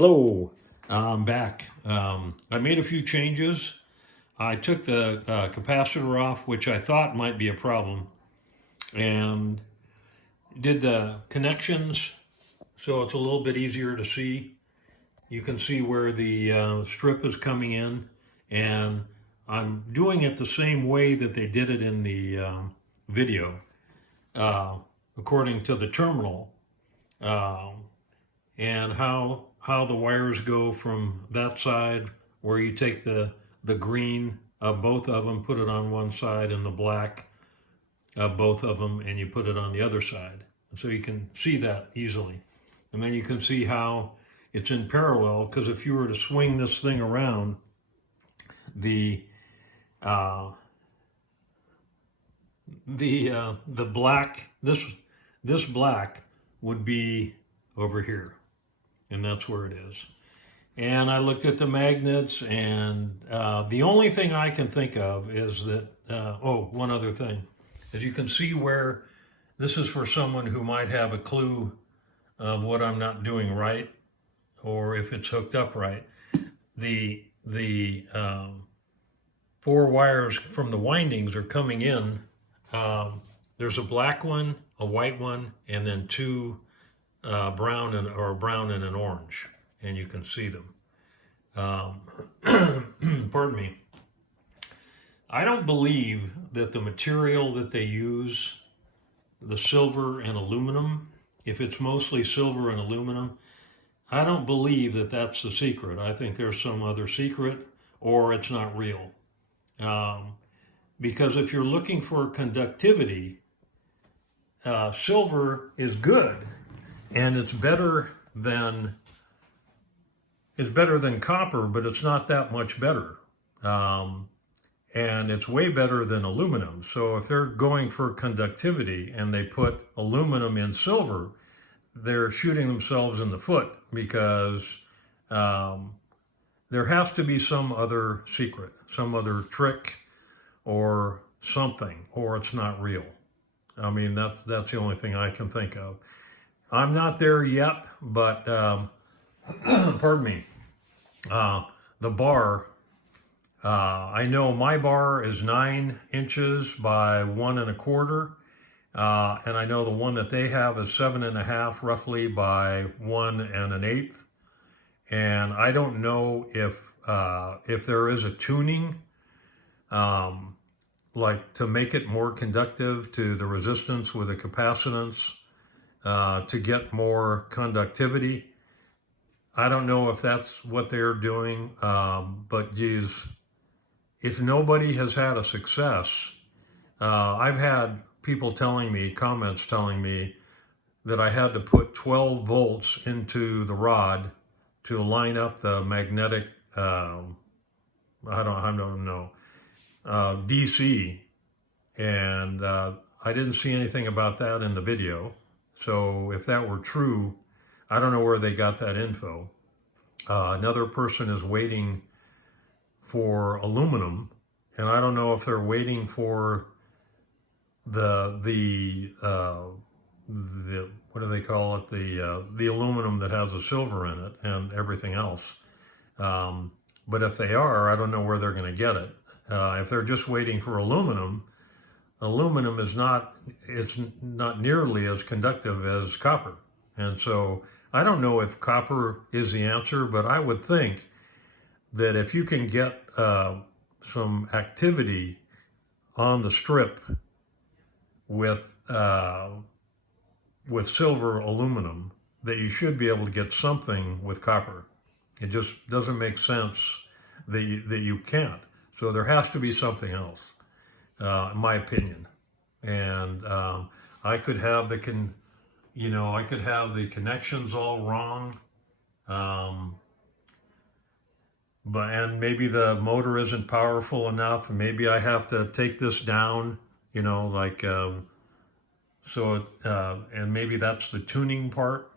Hello, I'm back. I made a few changes. I took the capacitor off, which I thought might be a problem, and did the connections so it's a little bit easier to see. You can see where the strip is coming in, and I'm doing it the same way that they did it in the video, uh, according to the terminal. Um, and how the wires go from that side where you take the green of both of them, put it on one side, and the black of both of them, and you put it on the other side. So you can see that easily. And then you can see how it's in parallel, because if you were to swing this thing around, the uh, the black, this black would be over here, and that's where it is. And I looked at the magnets, and the only thing I can think of is that, one other thing. As you can see where this is for someone who might have a clue of what I'm not doing right, or if it's hooked up right. The four wires from the windings are coming in. There's a black one, a white one, and then two brown and an orange, and you can see them. Pardon me. I don't believe that the material that they use, the silver and aluminum, if it's mostly silver and aluminum, I don't believe that that's the secret. I think there's some other secret, or it's not real. Um, because if you're looking for conductivity, silver is good, and it's better than copper, but it's not that much better. Um, and it's way better than aluminum. So if they're going for conductivity and they put aluminum in silver, they're shooting themselves in the foot, because um, there has to be some other secret, some other trick or something, or it's not real. I mean, that's the only thing I can think of. I'm not there yet, but pardon me. The bar, I know my bar is 9 inches by 1 1/4. And I know the one that they have is 7 1/2 roughly by 1 1/8. And I don't know if there is a tuning, um, like to make it more conductive to the resistance with the capacitance, to get more conductivity. I don't know if that's what they're doing, but geez, if nobody has had a success, I've had people comments telling me that I had to put 12 volts into the rod to line up the magnetic, I don't know, DC, and I didn't see anything about that in the video. So if that were true, I don't know where they got that info. Another person is waiting for aluminum, and I don't know if they're waiting for the what do they call it, the aluminum that has the silver in it and everything else. But if they are, I don't know where they're going to get it. If they're just waiting for aluminum is not, it's not nearly as conductive as copper. And so I don't know if copper is the answer, but I would think that if you can get some activity on the strip with silver aluminum, that you should be able to get something with copper. It just doesn't make sense that you can't. So there has to be something else, in my opinion. And I could have the connections all wrong, and maybe the motor isn't powerful enough, and maybe I have to take this down, and maybe that's the tuning part,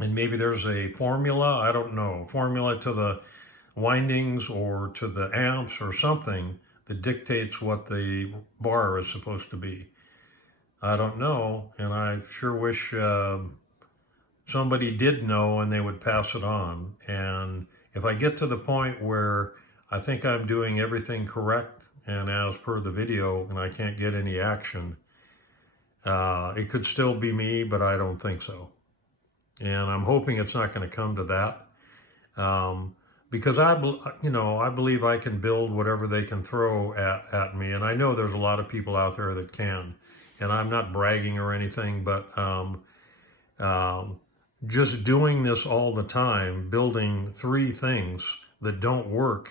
and maybe there's a formula, I don't know, formula to the windings or to the amps or something that dictates what the bar is supposed to be. I don't know, and I sure wish somebody did know and they would pass it on. And if I get to the point where I think I'm doing everything correct and as per the video and I can't get any action, it could still be me, but I don't think so. And I'm hoping it's not going to come to that. Because I believe I can build whatever they can throw at me, and I know there's a lot of people out there that can, and I'm not bragging or anything, but just doing this all the time, building 3 things that don't work,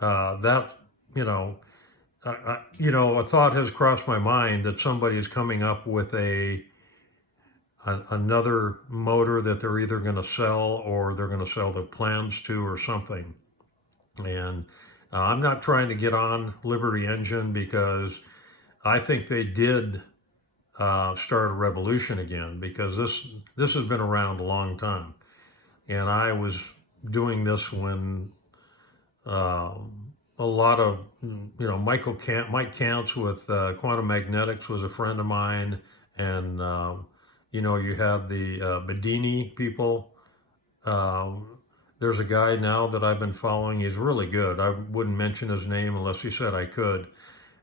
that a thought has crossed my mind that somebody is coming up with another motor that they're either going to sell or they're going to sell the plans to or something. And I'm not trying to get on Liberty Engine because I think they did start a revolution again, because this has been around a long time. And I was doing this when a lot of, Mike Kantz with Quantum Magnetics was a friend of mine, and you have the Bedini people. There's a guy now that I've been following. He's really good. I wouldn't mention his name unless he said I could.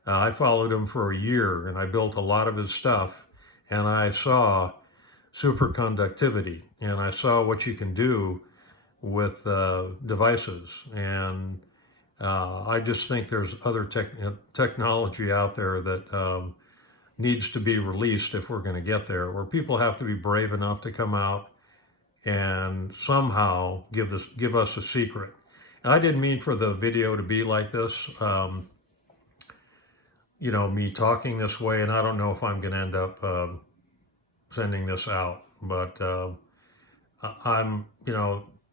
I followed him for a year, and I built a lot of his stuff, and I saw superconductivity, and I saw what you can do with devices. And I just think there's other technology out there that needs to be released if we're going to get there, where people have to be brave enough to come out and somehow give us a secret. And I didn't mean for the video to be like this, me talking this way, and I don't know if I'm going to end up sending this out, but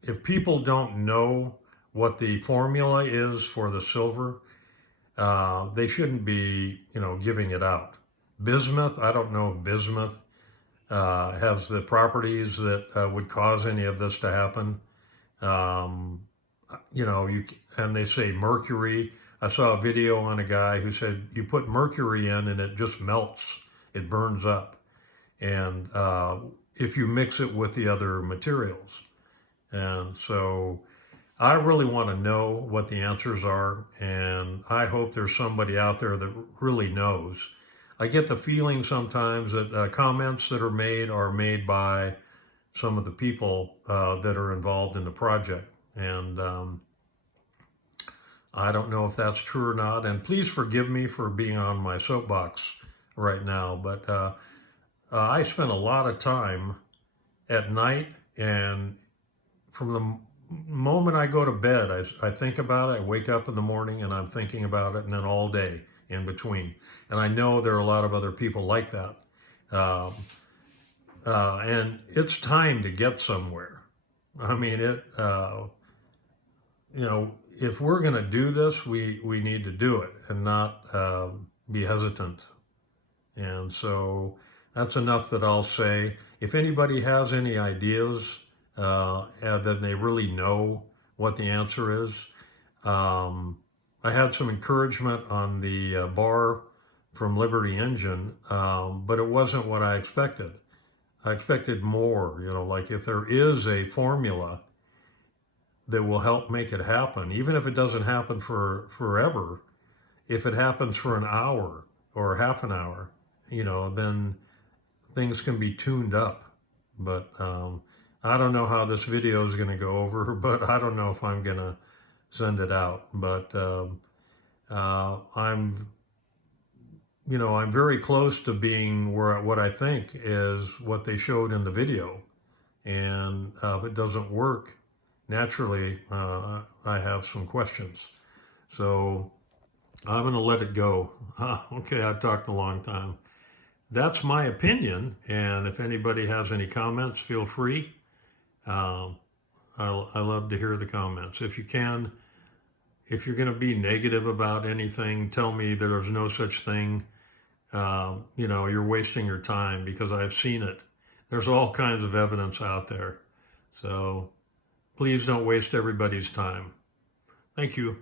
if people don't know what the formula is for the silver, they shouldn't be, giving it out. Bismuth, I don't know if bismuth has the properties that would cause any of this to happen. And they say mercury. I saw a video on a guy who said you put mercury in and it just melts, it burns up. And if you mix it with the other materials. And so I really want to know what the answers are, and I hope there's somebody out there that really knows. I get the feeling sometimes that comments that are made by some of the people that are involved in the project. And I don't know if that's true or not. And please forgive me for being on my soapbox right now. But I spend a lot of time at night, and from the moment I go to bed, I think about it. I wake up in the morning and I'm thinking about it, and then all day in between. And I know there are a lot of other people like that. And it's time to get somewhere. I mean, if we're going to do this, we need to do it and not be hesitant. And so that's enough that I'll say. If anybody has any ideas, that they really know what the answer is. I had some encouragement on the bar from Liberty Engine, but it wasn't what I expected. I expected more, like if there is a formula that will help make it happen, even if it doesn't happen for forever, if it happens for an hour or half an hour, then things can be tuned up. But I don't know how this video is going to go over, but I don't know if I'm going to send it out. But I'm very close to being where what I think is what they showed in the video. And if it doesn't work, naturally, I have some questions. So I'm going to let it go. Okay, I've talked a long time. That's my opinion. And if anybody has any comments, feel free. I love to hear the comments. If you can, if you're going to be negative about anything, tell me there's no such thing. You're wasting your time, because I've seen it. There's all kinds of evidence out there. So please don't waste everybody's time. Thank you.